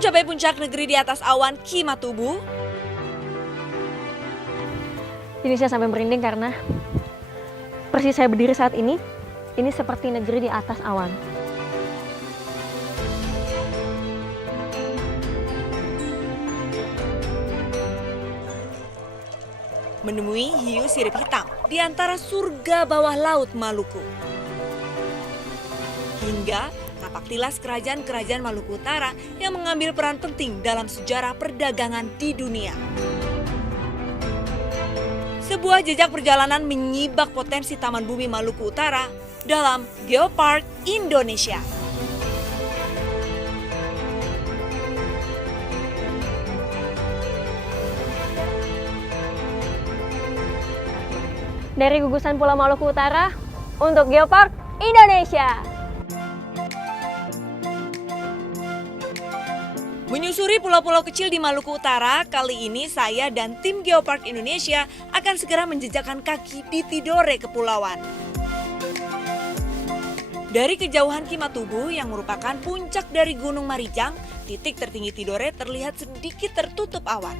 Mencapai puncak negeri di atas awan Kimatubu. Ini saya sampai merinding karena persis saya berdiri saat ini seperti negeri di atas awan. Menemui hiu sirip hitam di antara surga bawah laut Maluku. Hingga napaktilas kerajaan-kerajaan Maluku Utara yang mengambil peran penting dalam sejarah perdagangan di dunia. Sebuah jejak perjalanan menyibak potensi Taman Bumi Maluku Utara dalam Geopark Indonesia. Dari gugusan Pulau Maluku Utara untuk Geopark Indonesia. Menyusuri pulau-pulau kecil di Maluku Utara, kali ini saya dan tim Geopark Indonesia akan segera menjejakkan kaki di Tidore Kepulauan. Dari kejauhan Kimatubu yang merupakan puncak dari Gunung Marijang, titik tertinggi Tidore terlihat sedikit tertutup awan.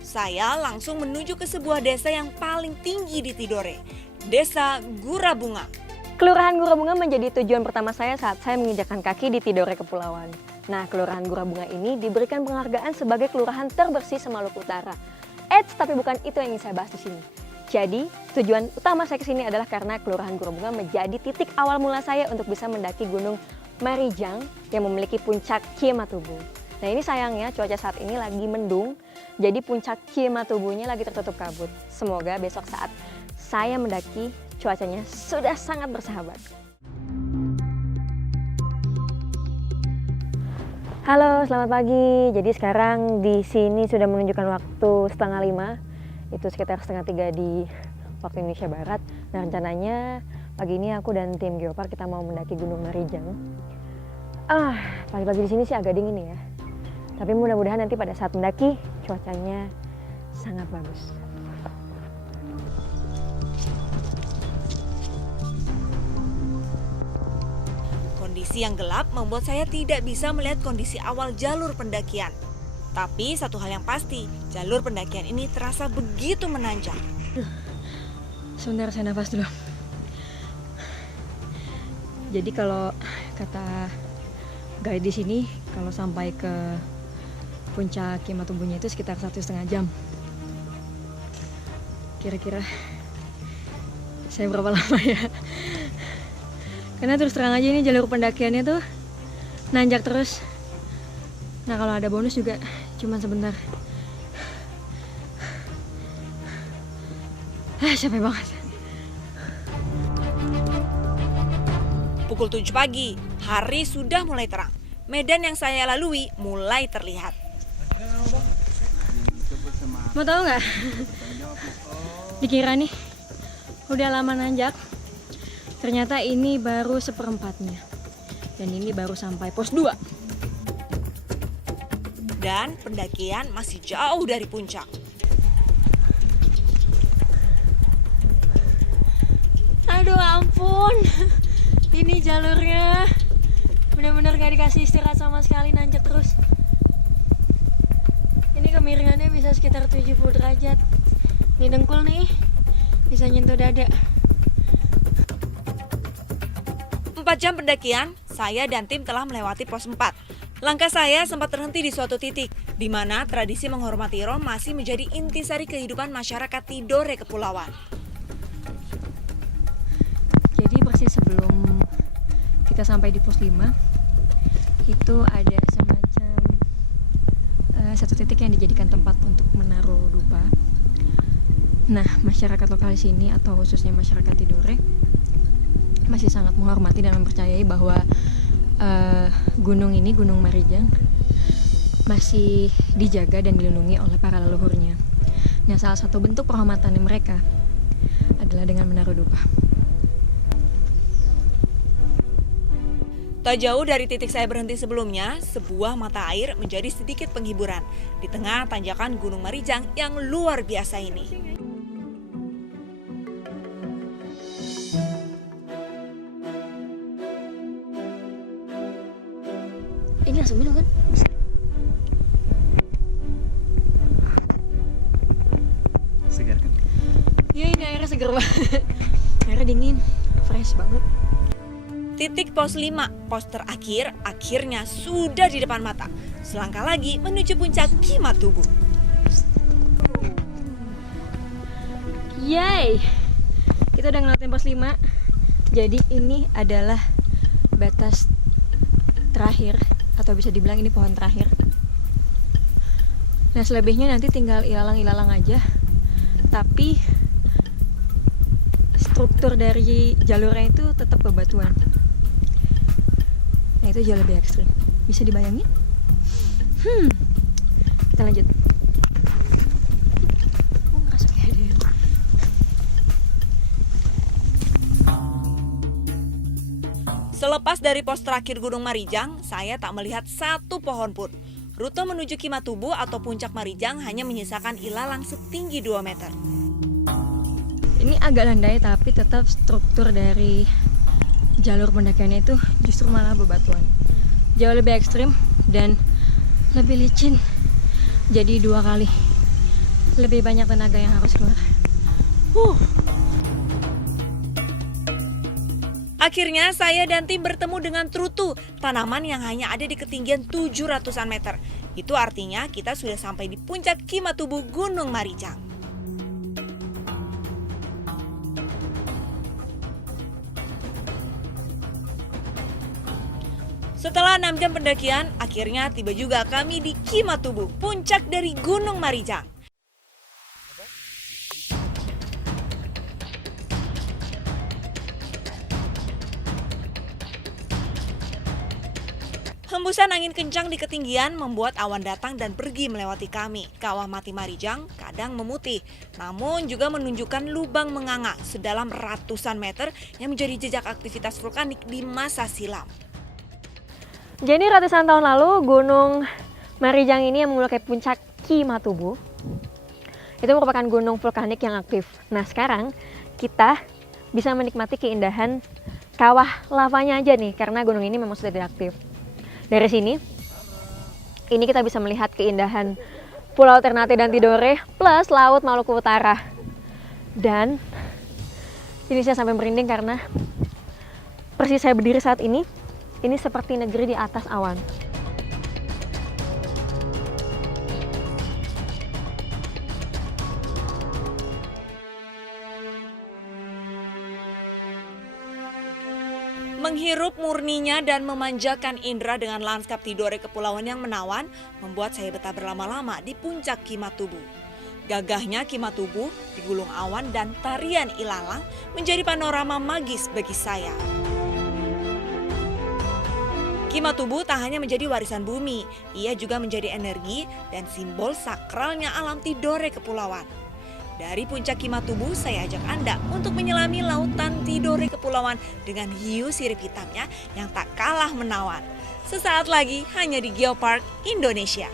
Saya langsung menuju ke sebuah desa yang paling tinggi di Tidore, Desa Gurabunga. Kelurahan Gurabunga menjadi tujuan pertama saya saat saya menginjakkan kaki di Tidore Kepulauan. Nah, Kelurahan Gurabunga ini diberikan penghargaan sebagai kelurahan terbersih se-Maluku Utara. Tapi bukan itu yang ingin saya bahas di sini. Jadi, tujuan utama saya ke sini adalah karena Kelurahan Gurabunga menjadi titik awal mula saya untuk bisa mendaki Gunung Marijang yang memiliki puncak Kimatubu. Nah, ini sayangnya cuaca saat ini lagi mendung, jadi puncak Kimatubunya lagi tertutup kabut. Semoga besok saat saya mendaki, cuacanya sudah sangat bersahabat. Halo, selamat pagi. Jadi sekarang di sini sudah menunjukkan waktu 4:30, itu sekitar 2:30 di waktu Indonesia Barat. Nah, rencananya pagi ini aku dan tim Geopark kita mau mendaki Gunung Marijang. Pagi-pagi di sini sih agak dingin ya. Tapi mudah-mudahan nanti pada saat mendaki cuacanya sangat bagus. Kondisi yang gelap membuat saya tidak bisa melihat kondisi awal jalur pendakian. Tapi satu hal yang pasti, jalur pendakian ini terasa begitu menanjak. Sebentar, saya nafas dulu. Jadi kalau kata guide di sini, kalau sampai ke puncak Kimatubunya itu sekitar 1,5 jam. Kira-kira saya berapa lama ya? Karena terus terang aja ini jalur pendakiannya tuh nanjak terus. Nah, kalau ada bonus juga cuma sebentar. Capek banget. Pukul 7 pagi, hari sudah mulai terang. Medan yang saya lalui mulai terlihat. Mau tahu nggak? Dikira nih udah lama nanjak, ternyata ini baru 1/4-nya. Dan ini baru sampai pos 2. Dan pendakian masih jauh dari puncak. Aduh ampun, ini jalurnya benar-benar gak dikasih istirahat sama sekali, nanjak terus. Ini kemiringannya bisa sekitar 70 derajat. Ini dengkul nih, bisa nyentuh dada. 4 jam pendakian, saya dan tim telah melewati pos 4. Langkah saya sempat terhenti di suatu titik, di mana tradisi menghormati roh masih menjadi intisari kehidupan masyarakat Tidore Kepulauan. Jadi persis sebelum kita sampai di pos 5, itu ada semacam satu titik yang dijadikan tempat untuk menaruh dupa. Nah, masyarakat lokal di sini atau khususnya masyarakat Tidore masih sangat menghormati dan mempercayai bahwa gunung ini, Gunung Marijang, masih dijaga dan dilindungi oleh para leluhurnya. Nah, salah satu bentuk penghormatan mereka adalah dengan menaruh dupa. Tak jauh dari titik saya berhenti sebelumnya, sebuah mata air menjadi sedikit penghiburan di tengah tanjakan Gunung Marijang yang luar biasa ini. Ini langsung minum kan? Segar kan? Iya, ini airnya seger banget. Airnya dingin, fresh banget. Titik pos 5, pos terakhir, akhirnya sudah di depan mata. Selangkah lagi menuju puncak Kimatubu. Yay! Kita udah ngelewatin pos 5. Jadi ini adalah batas terakhir, atau bisa dibilang ini pohon terakhir. Nah, selebihnya nanti tinggal ilalang-ilalang aja. Tapi struktur dari jalurnya itu tetap bebatuan. Nah, itu jauh lebih ekstrim. Bisa dibayangin? Kita lanjut. Oh, ngerasa kayak ada yang... Selepas dari pos terakhir Gunung Marijang, saya tak melihat satu pohon pun. Rute menuju Kimatubu atau puncak Marijang hanya menyisakan ilalang setinggi 2 meter. Ini agak landai tapi tetap struktur dari jalur pendakiannya itu justru malah bebatuan. Jauh lebih ekstrim dan lebih licin. Jadi 2 kali lebih banyak tenaga yang harus keluar. Akhirnya saya dan tim bertemu dengan trutu, tanaman yang hanya ada di ketinggian 700-an meter. Itu artinya kita sudah sampai di puncak Kimatubu Gunung Marijang. Setelah 6 jam pendakian, akhirnya tiba juga kami di Kimatubu, puncak dari Gunung Marijang. Hembusan angin kencang di ketinggian membuat awan datang dan pergi melewati kami. Kawah mati Marijang kadang memutih, namun juga menunjukkan lubang menganga sedalam ratusan meter yang menjadi jejak aktivitas vulkanik di masa silam. Jadi ratusan tahun lalu Gunung Marijang ini yang mengular ke puncak Kimatubu itu merupakan gunung vulkanik yang aktif. Nah, sekarang kita bisa menikmati keindahan kawah lavanya aja nih karena gunung ini memang sudah tidak aktif. Dari sini ini kita bisa melihat keindahan Pulau Ternate dan Tidore plus Laut Maluku Utara. Dan ini saya sampai merinding karena persis saya berdiri saat ini seperti negeri di atas awan. Menghirup murninya dan memanjakan indera dengan lanskap Tidore Kepulauan yang menawan, membuat saya betah berlama-lama di puncak Kimatubu. Gagahnya Kimatubu, digulung awan dan tarian ilalang menjadi panorama magis bagi saya. Kimatubu tak hanya menjadi warisan bumi, ia juga menjadi energi dan simbol sakralnya alam Tidore Kepulauan. Dari puncak Kimatubu, saya ajak Anda untuk menyelami lautan Tidore Kepulauan dengan hiu sirip hitamnya yang tak kalah menawan. Sesaat lagi hanya di Geopark Indonesia.